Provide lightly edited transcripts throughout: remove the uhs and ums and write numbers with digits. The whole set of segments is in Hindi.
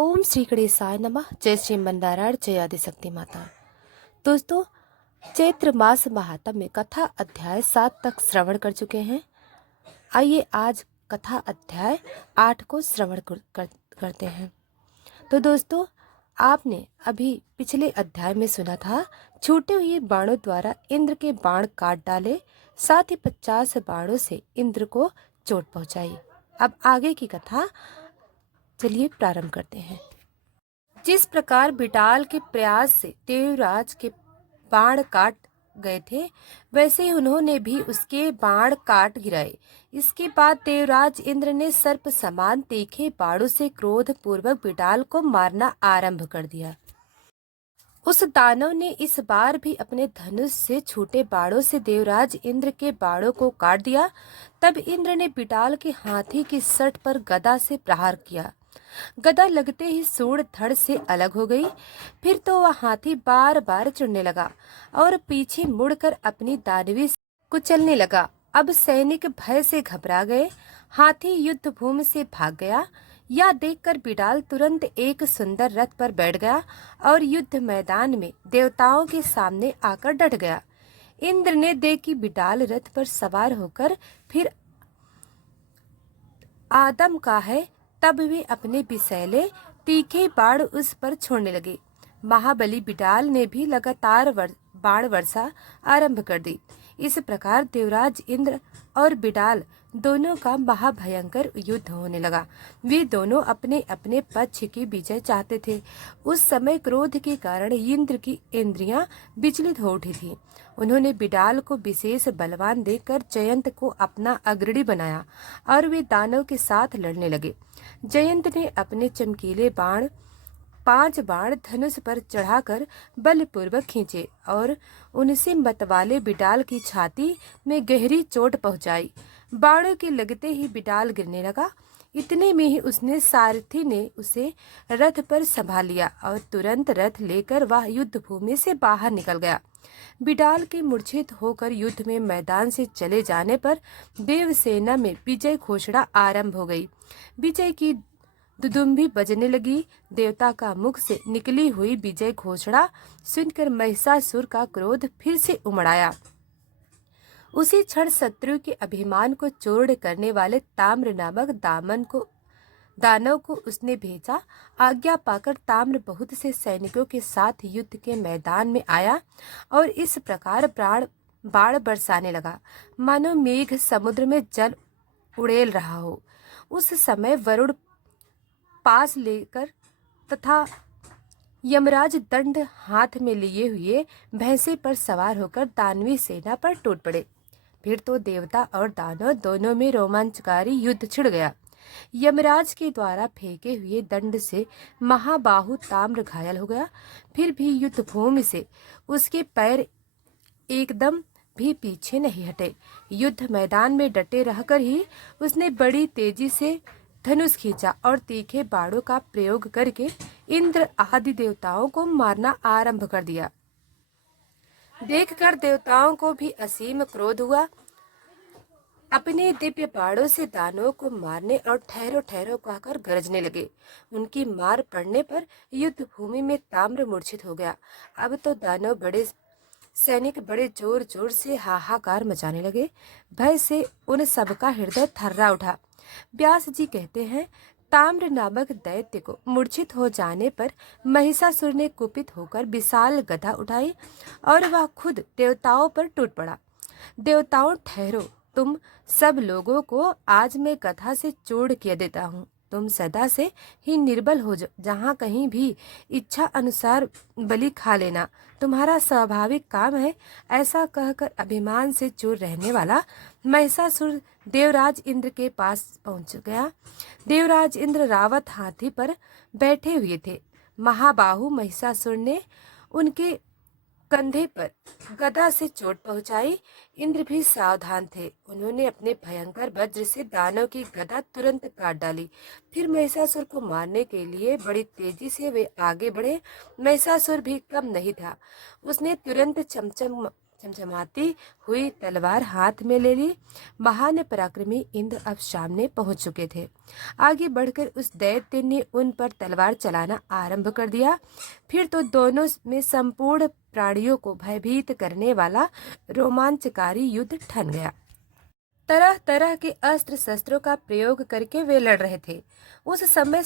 ओम श्री गणेशाय नमः। जय श्री नारायण, जय आदिशक्ति माता। दोस्तों, चैत्र मास महात्म्य में कथा अध्याय 7 तक श्रवण कर चुके हैं। आइए आज कथा अध्याय 8 को श्रवण करते हैं। तो दोस्तों, आपने अभी पिछले अध्याय में सुना था, छूटे हुए बाणों द्वारा इंद्र के बाण काट डाले, साथ ही 50 बाणों से इंद्र को चोट पहुंचाई। अब आगे की कथा चलिए प्रारंभ करते हैं। जिस प्रकार बिटाल के प्रयास से देवराज के बाण काट गए थे, वैसे ही उन्होंने भी उसके बाण काट गिराए। इसके बाद देवराज इंद्र ने सर्प समान तीखे बाणों से क्रोध पूर्वक बिटाल को मारना आरंभ कर दिया। उस दानव ने इस बार भी अपने धनुष से छूटे बाणों से देवराज इंद्र के बाणों को काट दिया। तब इंद्र ने बिटाल के हाथी की सट पर गदा से प्रहार किया। गदा लगते ही सूंड धड़ से अलग हो गई। फिर तो वह हाथी बार बार चुड़ने लगा और पीछे मुड़कर अपनी दानवी कुचलने लगा। अब सैनिक भय से घबरा गए। हाथी युद्ध भूमि से भाग गया। यह देखकर बिडाल तुरंत एक सुंदर रथ पर बैठ गया और युद्ध मैदान में देवताओं के सामने आकर डट गया। इंद्र ने देखी बिडाल रथ पर सवार होकर फिर आदम का है, तब वे अपने विषैले तीखे बाण उस पर छोड़ने लगे। महाबली बिडाल ने भी लगातार बाण वर्षा आरंभ कर दी। इस प्रकार देवराज इंद्र और बिडाल दोनों का महाभयंकर युद्ध होने लगा। वे दोनों अपने अपने पक्ष की विजय चाहते थे। उस समय क्रोध के कारण इंद्र की इंद्रियां विचलित हो उठी थी। उन्होंने बिडाल को विशेष बलवान देखकर जयंत को अपना अग्रणी बनाया और वे दानव के साथ लड़ने लगे। जयंत ने अपने चमकीले बाण 5 बाण धनुष पर चढ़ाकर बलपूर्वक खींचे और उनसे मतवाले बिडाल की छाती में गहरी चोट पहुंचाई। बाणों के लगते ही बिडाल गिरने लगा। इतने में ही उसने सारथी ने उसे रथ पर संभाल लिया और तुरंत रथ लेकर वह युद्ध भूमि से बाहर निकल गया। बिडाल के मूर्छित होकर युद्ध में मैदान से चले जाने पर देवसेना में विजय घोषणा आरंभ हो गई। विजय की दुदुम्भी बजने लगी। देवता का मुख से निकली हुई विजय घोषणा सुनकर महिषासुर का क्रोध फिर से उमड़ आया। उसी क्षण शत्रु के अभिमान को चूर्ण करने वाले ताम्र नामक दानव को उसने भेजा। आज्ञा पाकर ताम्र बहुत से सैनिकों के साथ युद्ध के मैदान में आया और इस प्रकार बाण बरसाने लगा, मानो मेघ समुद्र में जल उड़ेल रहा हो। उस समय वरुण पास लेकर तथा यमराज दंड हाथ में लिए हुए भैंसे पर सवार होकर दानवी सेना पर टूट पड़े। फिर तो देवता और दानव दोनों में रोमांचकारी युद्ध छिड़ गया। यमराज के द्वारा फेंके हुए दंड से महाबाहु ताम्र घायल हो गया। फिर भी युद्ध भूमि से उसके पैर एकदम भी पीछे नहीं हटे। युद्ध मैदान में डटे रहकर ही उसने बड़ी तेजी से धनुष खींचा और तीखे बाणों का प्रयोग करके इंद्र आदि देवताओं को मारना आरंभ कर दिया। देखकर देवताओं को भी असीम क्रोध हुआ। अपने दिव्य बाणों से दानवों को मारने और ठहरो ठहरो कहकर गरजने लगे। उनकी मार पड़ने पर युद्ध भूमि में ताम्र मूर्छित हो गया। अब तो दानव सैनिक बड़े जोर जोर से हाहाकार मचाने लगे। भय से उन सबका हृदय थर्रा उठा। व्यास जी कहते हैं, ताम्र नामक दैत्य को मूर्छित हो जाने पर महिषासुर ने कुपित होकर विशाल गदा उठाई और वह खुद देवताओं पर टूट पड़ा। देवताओं, ठहरो, तुम सब लोगों को आज मैं गदा से चूर्ण किया देता हूँ। तुम सदा से ही निर्बल हो जाओ। जहाँ कहीं भी इच्छा अनुसार बलि खा लेना तुम्हारा स्वाभाविक काम है। ऐसा कहकर अभिमान से चूर रहने वाला महिषासुर देवराज इंद्र के पास पहुंच गया। देवराज इंद्र रावत हाथी पर बैठे हुए थे। महाबाहु महिषासुर ने उनके कंधे पर गदा से चोट पहुंचाई। इंद्र भी सावधान थे। उन्होंने अपने भयंकर वज्र से दानव की गदा तुरंत काट डाली। फिर महिषासुर को मारने के लिए बड़ी तेजी से वे आगे बढ़े। महिषासुर भी कम नहीं था। उसने तुरंत चमचमाती हुई तलवार हाथ में ले ली। महान पराक्रमी इंद्र अब सामने पहुंच चुके थे। आगे बढ़कर उस दैत्य ने उन पर तलवार चलाना आरंभ कर दिया। फिर तो दोनों में संपूर्ण प्राणियों को भयभीत करने वाला रोमांचकारी युद्ध ठन गया। तरह तरह के अस्त्र शस्त्रों का प्रयोग करके वे लड़ रहे थे। उस समय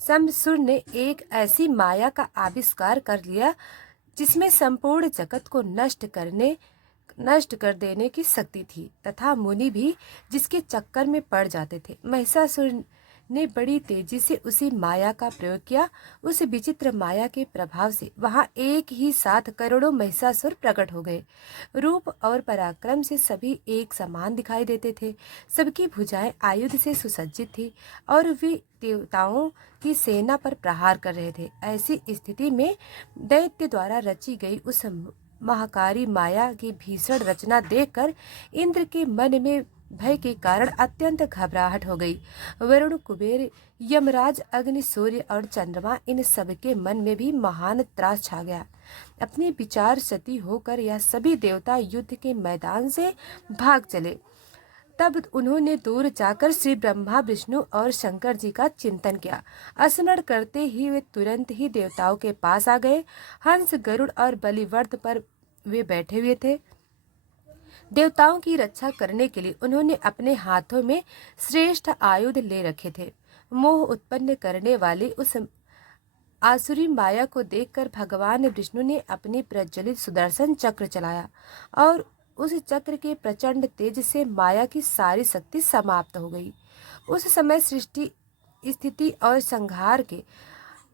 शमशुर ने एक ऐसी माया का आविष्कार कर लिया जिसमें संपूर्ण जगत को नष्ट कर देने की शक्ति थी, तथा मुनि भी जिसके चक्कर में पड़ जाते थे। महिषासुर ने बड़ी तेजी से उसी माया का प्रयोग किया। उस विचित्र माया के प्रभाव से वहां एक ही साथ करोड़ों महिषासुर प्रकट हो गए। रूप और पराक्रम से सभी एक समान दिखाई देते थे। सबकी भुजाएं आयुध से सुसज्जित थी और वे देवताओं की सेना पर प्रहार कर रहे थे। ऐसी स्थिति में दैत्य द्वारा रची गई उस महाकारी माया की भीषण रचना देखकर इंद्र के मन में भय के कारण अत्यंत घबराहट हो गई। वरुण, कुबेर, यमराज, अग्नि, सूर्य और चंद्रमा, इन सबके मन में भी महान त्रास छा गया। अपनी विचार शती होकर यह सभी देवता युद्ध के मैदान से भाग चले। तब उन्होंने दूर जाकर श्री ब्रह्मा, विष्णु और शंकर जी का चिंतन किया। स्मरण करते ही वे तुरंत ही देवताओं के पास आ गए। हंस, गरुड़ और बलिवर्द पर वे बैठे हुए थे। देवताओं की रक्षा करने के लिए उन्होंने अपने हाथों में श्रेष्ठ आयुध ले रखे थे। मोह उत्पन्न करने वाली उस आसुरी माया को देखकर भगवान विष्णु ने अपनी प्रज्वलित सुदर्शन चक्र चलाया और उस चक्र के प्रचंड तेज से माया की सारी शक्ति समाप्त हो गई। उस समय सृष्टि, स्थिति और संहार के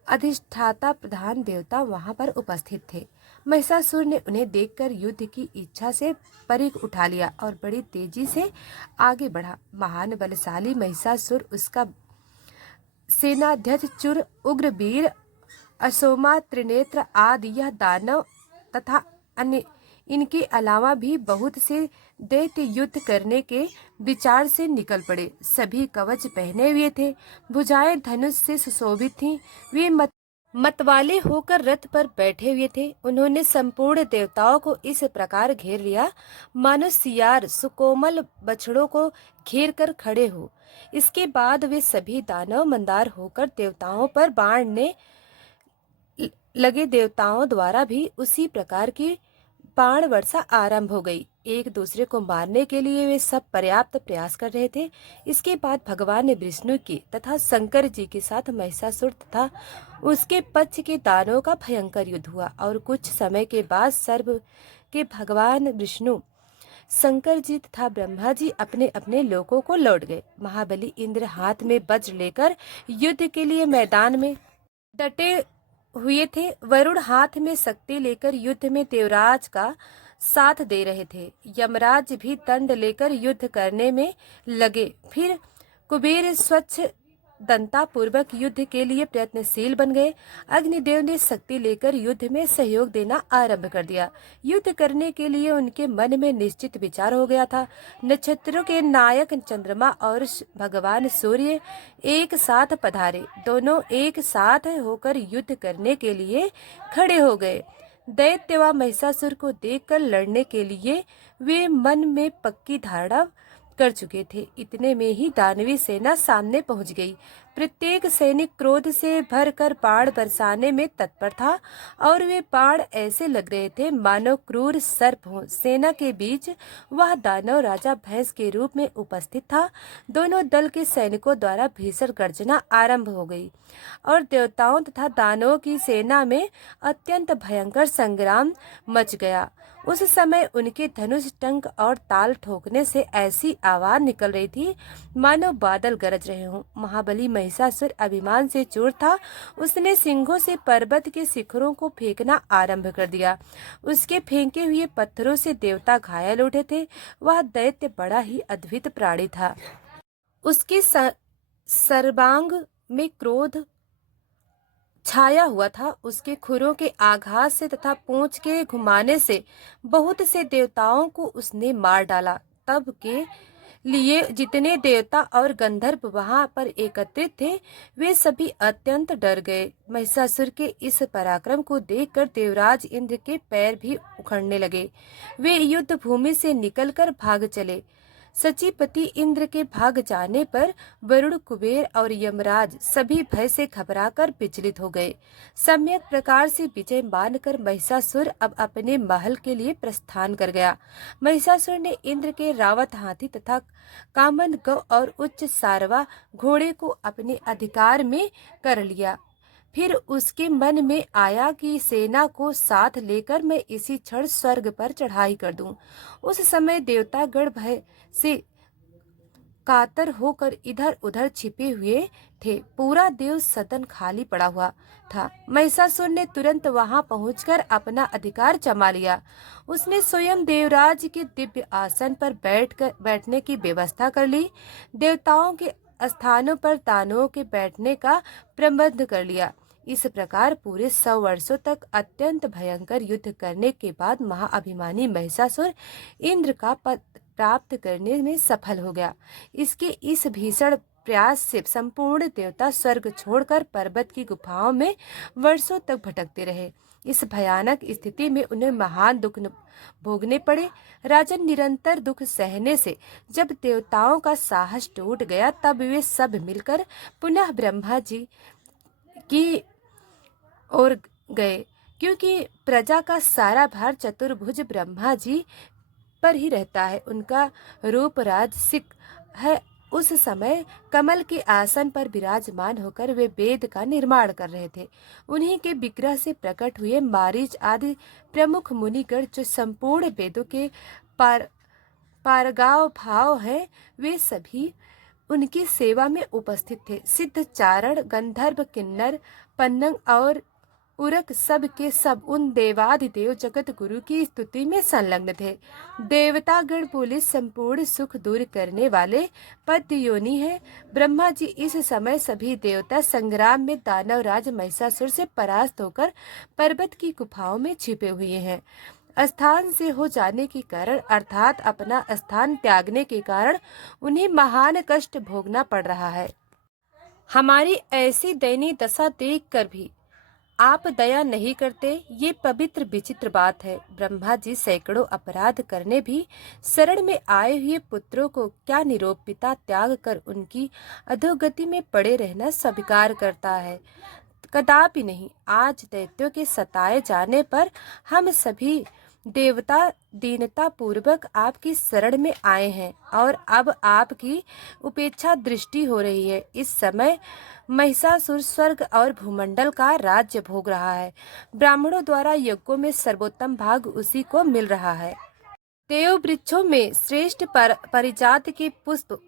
अधिष्ठाता प्रधान देवता वहां पर उपस्थित थे। महिषासुर ने उन्हें देखकर युद्ध की इच्छा से परिघ उठा लिया और बड़ी तेजी से आगे बढ़ा। महान बलशाली महिषासुर, उसका सेनाध्यक्ष चुर, उग्रवीर, असोमा, त्रिनेत्र आदि यह दानव तथा अन्य, इनके अलावा भी बहुत से दैत्य युद्ध करने के विचार से निकल पड़े। सभी कवच पहने हुए थे, भुजाएं धनुष से सुशोभित थीं। वे मतवाले होकर रथ पर बैठे हुए थे। उन्होंने संपूर्ण देवताओं को इस प्रकार घेर लिया मानो सियार सुकोमल बछड़ों को घेर कर खड़े हो। इसके बाद वे सभी दानव मंदार होकर देवताओं पर बाणने लगे। देवताओं द्वारा भी उसी प्रकार की बाण वर्षा आरंभ हो गई। एक दूसरे को मारने के लिए वे सब पर्याप्त प्रयास कर रहे थे। इसके बाद भगवान विष्णु के तथा शंकर जी के साथ महिषासुर तथा उसके पक्ष के दानवों का भयंकर युद्ध हुआ और कुछ समय के बाद सर्व के भगवान विष्णु, शंकर जी तथा ब्रह्मा जी अपने अपने लोकों को लौट गए। महाबली इंद्र हाथ में वज्र लेकर युद्ध के लिए मैदान में डटे हुए थे। वरुण हाथ में शक्ति लेकर युद्ध में देवराज का साथ दे रहे थे। यमराज भी दंड लेकर युद्ध करने में लगे। फिर कुबेर स्वच्छ दंता पूर्वक युद्ध के लिए प्रयत्नशील बन गए। अग्निदेव ने शक्ति लेकर युद्ध में सहयोग देना आरंभ कर दिया। युद्ध करने के लिए उनके मन में निश्चित विचार हो गया था। नक्षत्रों के नायक चंद्रमा और भगवान सूर्य एक साथ पधारे। दोनों एक साथ होकर युद्ध करने के लिए खड़े हो गए। दैत्य व महिषासुर को देखकर लड़ने के लिए वे मन में पक्की धारणा कर चुके थे। इतने में ही दानवी सेना सामने पहुंच गई। प्रत्येक सैनिक क्रोध से भरकर बाण बरसाने में तत्पर था और वे बाण ऐसे लग रहे थे मानो क्रूर सर्प हो। सेना के बीच वह दानव राजा भैंस के रूप में उपस्थित था। दोनों दल के सैनिकों द्वारा भीषण गर्जना आरंभ हो गई और देवताओं तथा दानवों की सेना में अत्यंत भयंकर संग्राम मच गया। उस समय उनके धनुष, टंक और ताल ठोकने से ऐसी आवाज निकल रही थी मानो बादल गरज रहे हों। महाबली महिषासुर अभिमान से चूर था। उसने सिंहों से पर्वत के शिखरों को फेंकना आरंभ कर दिया। उसके फेंके हुए पत्थरों से देवता घायल उठे थे। वह दैत्य बड़ा ही अद्भुत प्राणी था। उसके सर्वांग में क्रोध छाया हुआ था। उसके खुरों के आघात से तथा पूंछ के घुमाने से बहुत से देवताओं को उसने मार डाला। तब के लिए जितने देवता और गंधर्व वहां पर एकत्रित थे, वे सभी अत्यंत डर गए। महिषासुर के इस पराक्रम को देखकर देवराज इंद्र के पैर भी उखड़ने लगे। वे युद्ध भूमि से निकलकर भाग चले। सचीपति इंद्र के भाग जाने पर वरुण, कुबेर और यमराज सभी भय से घबराकर विचलित हो गए। सम्यक प्रकार से विजय मानकर महिषासुर अब अपने महल के लिए प्रस्थान कर गया। महिषासुर ने इंद्र के रावत हाथी तथा कामन गौ और उच्च सारवा घोड़े को अपने अधिकार में कर लिया। फिर उसके मन में आया कि सेना को साथ लेकर मैं इसी क्षण स्वर्ग पर चढ़ाई कर दूं। उस समय देवतागण भय से कातर होकर इधर उधर छिपे हुए थे। पूरा देव सदन खाली पड़ा हुआ था। महिषासुर ने तुरंत वहां पहुंचकर अपना अधिकार जमा लिया। उसने स्वयं देवराज के दिव्य आसन पर बैठने की व्यवस्था कर ली। देवताओं के स्थानों पर दानवों के बैठने का प्रबंध कर लिया। इस प्रकार पूरे 100 वर्षों तक अत्यंत भयंकर युद्ध करने के बाद महाअभिमानी महिषासुर इंद्र का पद प्राप्त करने में सफल हो गया। इसके इस भीषण प्रयास से संपूर्ण देवता स्वर्ग छोड़कर पर्वत की गुफाओं में वर्षों तक भटकते रहे। इस भयानक स्थिति में उन्हें महान दुख भोगने पड़े। राजन, निरंतर दुख सहने से जब देवताओं का साहस टूट गया, तब वे सब मिलकर पुनः ब्रह्मा जी की ओर गए, क्योंकि प्रजा का सारा भार चतुर्भुज ब्रह्मा जी पर ही रहता है। उनका रूप राजसिक है। उस समय कमल के आसन पर विराजमान होकर वे वेद का निर्माण कर रहे थे। उन्हीं के विग्रह से प्रकट हुए मारीच आदि प्रमुख मुनिगण, जो संपूर्ण वेदों के पारगाव भाव है, वे सभी उनकी सेवा में उपस्थित थे। सिद्ध, चारण, गंधर्व, किन्नर, पन्नग और उरक सब के सब उन देवाधिदेव जगत गुरु की स्तुति में संलग्न थे। देवतागण बोले, संपूर्ण सुख दूर करने वाले पद्य योनि है ब्रह्मा जी। इस समय सभी देवता संग्राम में दानवराज महिषासुर से परास्त होकर पर्वत की गुफाओं में छिपे हुए हैं। स्थान से हो जाने के कारण, अर्थात अपना स्थान त्यागने के कारण, उन्हें महान कष्ट भोगना पड़ रहा है। हमारी ऐसी दयनीय दशा देखकर भी आप दया नहीं करते, ये पवित्र विचित्र बात है। ब्रह्मा जी सैकड़ों अपराध करने भी शरण में आए हुए पुत्रों को क्या निरोपिता त्याग कर उनकी अधोगति में पड़े रहना स्वीकार करता है? कदापि नहीं। आज दैत्यों के सताए जाने पर हम सभी देवता दीनता पूर्वक आपकी शरण में आए हैं और अब आपकी उपेक्षा दृष्टि हो रही है। इस समय महिषासुर स्वर्ग और भूमंडल का राज्य भोग रहा है। ब्राह्मणों द्वारा यज्ञों में सर्वोत्तम भाग उसी को मिल रहा है। देव वृक्षों में श्रेष्ठ परिजात के पुष्प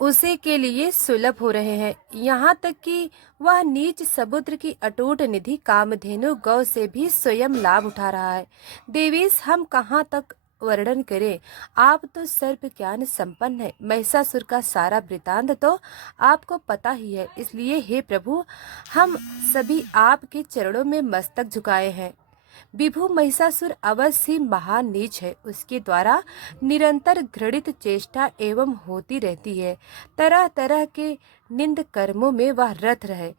उसे के लिए सुलभ हो रहे हैं। यहाँ तक कि वह नीच समुद्र की अटूट निधि कामधेनु गौ से भी स्वयं लाभ उठा रहा है। देवेश, हम कहाँ तक वर्णन करें? आप तो सर्व ज्ञान संपन्न है। महिषासुर का सारा वृतांत तो आपको पता ही है। इसलिए हे प्रभु, हम सभी आपके चरणों में मस्तक झुकाए हैं। विभु महिषासुर अवश्य ही महान नीच है। उसके द्वारा निरंतर घृणित चेष्टा एवं होती रहती है। तरह तरह के निंद कर्मों में वह रत रहे।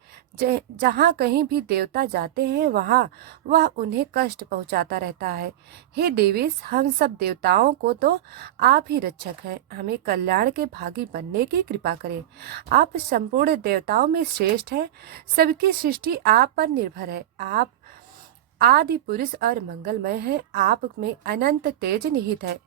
जहाँ कहीं भी देवता जाते हैं, वहाँ वह उन्हें कष्ट पहुँचाता रहता है। हे देवेश, हम सब देवताओं को तो आप ही रक्षक हैं। हमें कल्याण के भागी बनने की कृपा करें। आप संपूर्ण देवताओं में श्रेष्ठ हैं। सबकी सृष्टि आप पर निर्भर है। आप आदि पुरुष और मंगलमय है। आप में अनंत तेज निहित है।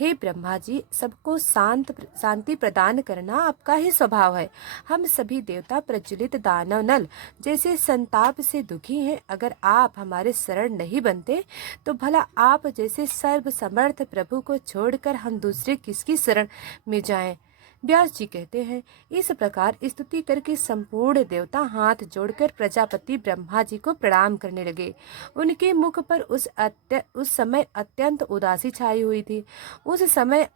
हे ब्रह्मा जी, सबको शांति प्रदान करना आपका ही स्वभाव है। हम सभी देवता प्रज्वलित दानव नल जैसे संताप से दुखी हैं। अगर आप हमारे शरण नहीं बनते तो भला आप जैसे सर्व समर्थ प्रभु को छोड़कर हम दूसरे किसकी शरण में जाएं? व्यास जी कहते हैं, इस प्रकार स्तुति करके संपूर्ण देवता हाथ जोड़कर प्रजापति ब्रह्मा जी को प्रणाम करने लगे। उनके मुख पर उस समय अत्यंत उदासी छाई हुई थी। उस समय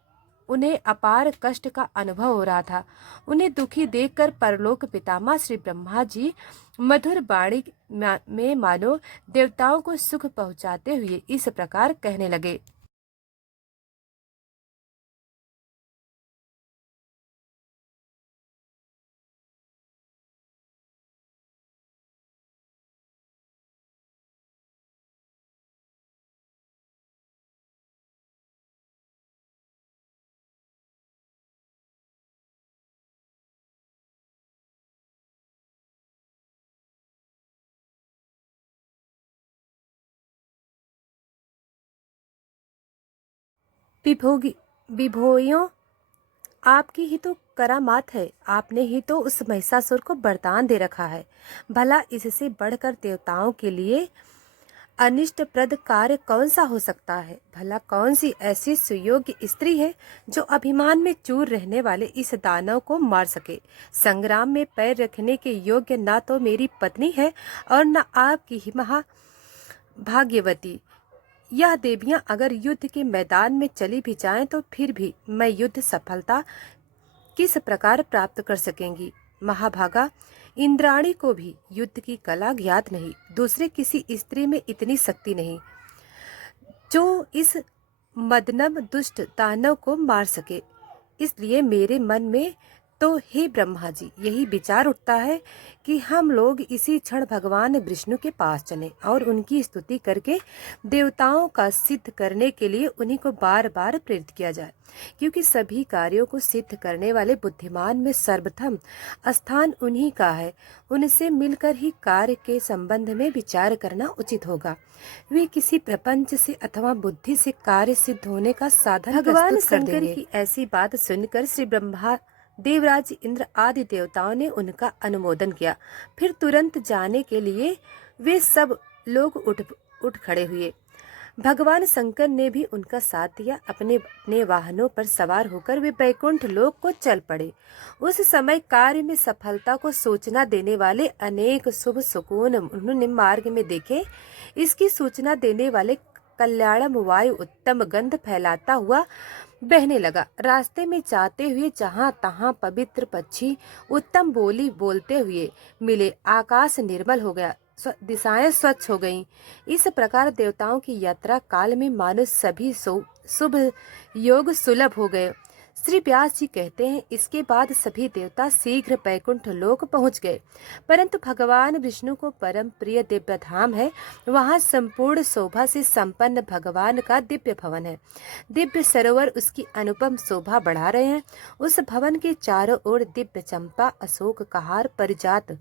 उन्हें अपार कष्ट का अनुभव हो रहा था। उन्हें दुखी देखकर परलोक पितामह श्री ब्रह्मा जी मधुर वाणी में मानो देवताओं को सुख पहुँचाते हुए इस प्रकार कहने लगे। विभोगी विभोइयों, आपकी ही तो करामात है। आपने ही तो उस महिषासुर को वरदान दे रखा है। भला इससे बढ़कर देवताओं के लिए अनिष्टप्रद कार्य कौन सा हो सकता है? भला कौन सी ऐसी सुयोग्य स्त्री है जो अभिमान में चूर रहने वाले इस दानव को मार सके? संग्राम में पैर रखने के योग्य ना तो मेरी पत्नी है और न आपकी ही महाभाग्यवती। यह देवियां अगर युद्ध के मैदान में चली भी जाएं तो फिर भी मैं युद्ध सफलता किस प्रकार प्राप्त कर सकेंगी? महाभागा, इंद्राणी को भी युद्ध की कला ज्ञात नहीं। दूसरे किसी स्त्री में इतनी शक्ति नहीं जो इस मदनम दुष्ट दानव को मार सके। इसलिए मेरे मन में तो हे ब्रह्मा जी यही विचार उठता है कि हम लोग इसी क्षण भगवान विष्णु के पास चलें और उनकी स्तुति करके देवताओं का सिद्ध करने के लिए उन्हीं को बार बार प्रेरित किया जाए, क्योंकि सभी कार्यों को सिद्ध करने वाले बुद्धिमान में सर्वप्रथम स्थान उन्हीं का है। उनसे मिलकर ही कार्य के संबंध में विचार करना उचित होगा। वे किसी प्रपंच से अथवा बुद्धि से कार्य सिद्ध होने का साधन भगवान शंकर की ऐसी बात सुनकर श्री ब्रह्मा, देवराज इंद्र आदि देवताओं ने उनका अनुमोदन किया। फिर तुरंत जाने के लिए वे सब लोग उठ खड़े हुए। भगवान शंकर ने भी उनका साथ दिया। अपने अपने वाहनों पर सवार होकर वे बैकुंठ लोक को चल पड़े। उस समय कार्य में सफलता को सूचना देने वाले अनेक शुभ सुकून उन्होंने मार्ग में देखे। इसकी सूचना देने वाले कल्याणम वायु उत्तम गंध फैलाता हुआ बहने लगा। रास्ते में जाते हुए जहाँ तहाँ पवित्र पक्षी उत्तम बोली बोलते हुए मिले। आकाश निर्मल हो गया, दिशाएं स्वच्छ हो गईं। इस प्रकार देवताओं की यात्रा काल में मानो सभी शुभ योग सुलभ हो गए। श्री व्यास जी कहते हैं, इसके बाद सभी देवता शीघ्र बैकुंठ लोक पहुंच गए। परंतु भगवान विष्णु को परम प्रिय दिव्य धाम है। वहां संपूर्ण शोभा से संपन्न भगवान का दिव्य भवन है। दिव्य सरोवर उसकी अनुपम शोभा बढ़ा रहे हैं। उस भवन के चारों ओर दिव्य चंपा, अशोक, कहार, परिजात,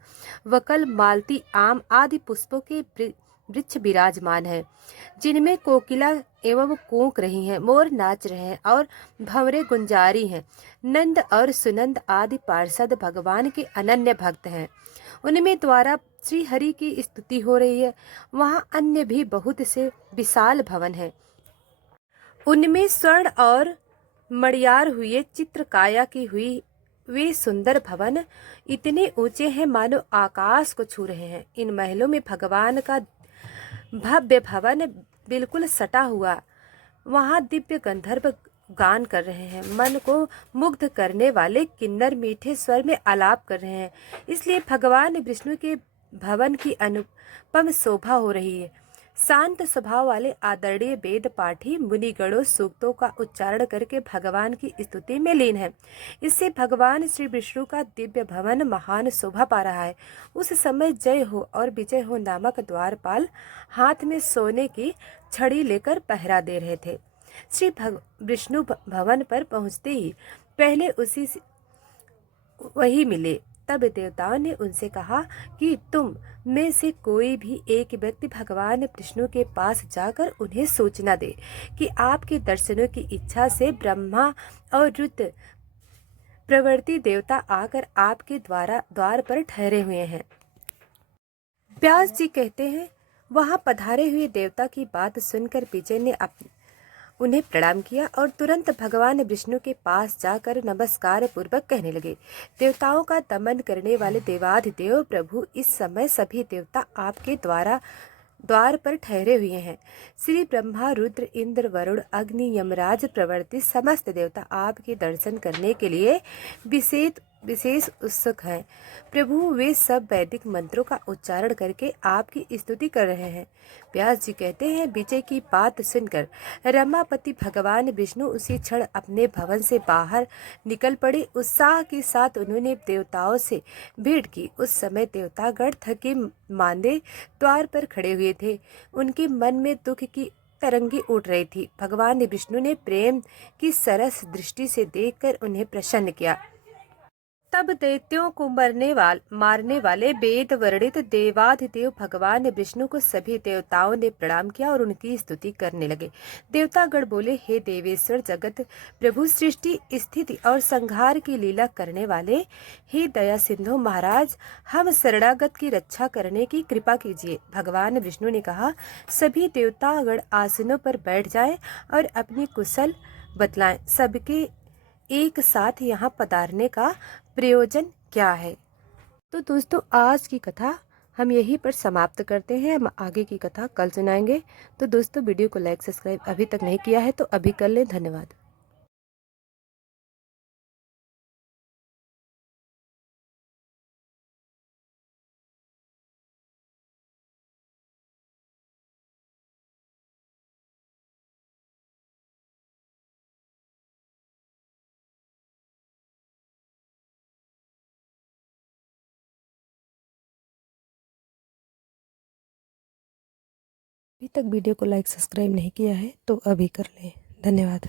वकल, मालती, आम आदि पुष्पों के वृक्ष विराजमान है, जिनमें कोकिला एवं कूक रही हैं, मोर नाच रहे हैं और भंवरे गुंजारी हैं। नंद और सुनंद आदि पार्षद भगवान के अनन्य भक्त हैं। उनमें द्वारा श्री हरि की स्तुति हो रही है। वहाँ अन्य भी बहुत से विशाल भवन हैं। उनमें स्वर्ण और मणियार हुए चित्रकाया की हुई वे सुंदर भवन इतने ऊंचे हैं मानो आकाश को छू रहे हैं। इन महलों में भगवान का भव्य भवन बिल्कुल सटा हुआ। वहाँ दिव्य गंधर्व गान कर रहे हैं। मन को मुग्ध करने वाले किन्नर मीठे स्वर में आलाप कर रहे हैं। इसलिए भगवान विष्णु के भवन की अनुपम शोभा हो रही है। शांत स्वभाव वाले आदरणीय वेद पाठी मुनिगणों सूक्तों का उच्चारण करके भगवान की स्तुति में लीन है। इससे भगवान श्री विष्णु का दिव्य भवन महान शोभा पा रहा है। उस समय जय हो और विजय हो नामक द्वारपाल हाथ में सोने की छड़ी लेकर पहरा दे रहे थे। श्री विष्णु भवन पर पहुंचते ही पहले वही मिले। तब देवताओं ने उनसे कहा कि तुम में से कोई भी एक व्यक्ति भगवान विष्णु के पास जाकर उन्हें सूचना दे कि आपके दर्शनों की इच्छा से ब्रह्मा और रुद्र प्रवृत्ति देवता आकर आपके द्वार पर ठहरे हुए हैं। व्यास जी कहते हैं, वहां पधारे हुए देवता की बात सुनकर विजय ने उन्हें प्रणाम किया और तुरंत भगवान विष्णु के पास जाकर नमस्कार पूर्वक कहने लगे, देवताओं का दमन करने वाले देवाधिदेव प्रभु, इस समय सभी देवता आपके द्वार पर ठहरे हुए हैं। श्री ब्रह्मा, रुद्र, इंद्र, वरुण, अग्नि, यमराज प्रवृत्ति समस्त देवता आपके दर्शन करने के लिए विशेष उत्सुक हैं। प्रभु, वे सब वैदिक मंत्रों का उच्चारण करके आपकी स्तुति कर रहे हैं। व्यास जी कहते हैं, विजय की बात सुनकर रमापति भगवान विष्णु उसी क्षण अपने भवन से बाहर निकल पड़े। उत्साह के साथ उन्होंने देवताओं से भेंट की। उस समय देवतागण थके मांदे द्वार पर खड़े हुए थे। उनके मन में दुख की तरंगे उठ रही थी। भगवान विष्णु ने प्रेम की सरस दृष्टि से देखकर उन्हें प्रसन्न किया। तब दैत्यों को मारने वाले वेद वर्णित देवाधिदेव भगवान विष्णु को सभी देवताओं ने प्रणाम किया और उनकी स्तुति करने लगे। देवतागण बोले, हे देवेश्वर, जगत प्रभु, सृष्टि स्थिति और संहार की लीला करने वाले, हे दया सिंधु महाराज, हम शरणागत की रक्षा करने की कृपा कीजिए। भगवान विष्णु ने कहा, सभी देवतागण आसनों पर बैठ जाएं और अपनी कुशल बतलाएं। सबके एक साथ यहाँ पधारने का प्रयोजन क्या है। तो दोस्तों, आज की कथा हम यहीं पर समाप्त करते हैं। हम आगे की कथा कल सुनाएंगे। तो दोस्तों, वीडियो को लाइक सब्सक्राइब अभी तक नहीं किया है तो अभी कर लें। धन्यवाद। अभी तक वीडियो को लाइक सब्सक्राइब नहीं किया है तो अभी कर लें। धन्यवाद।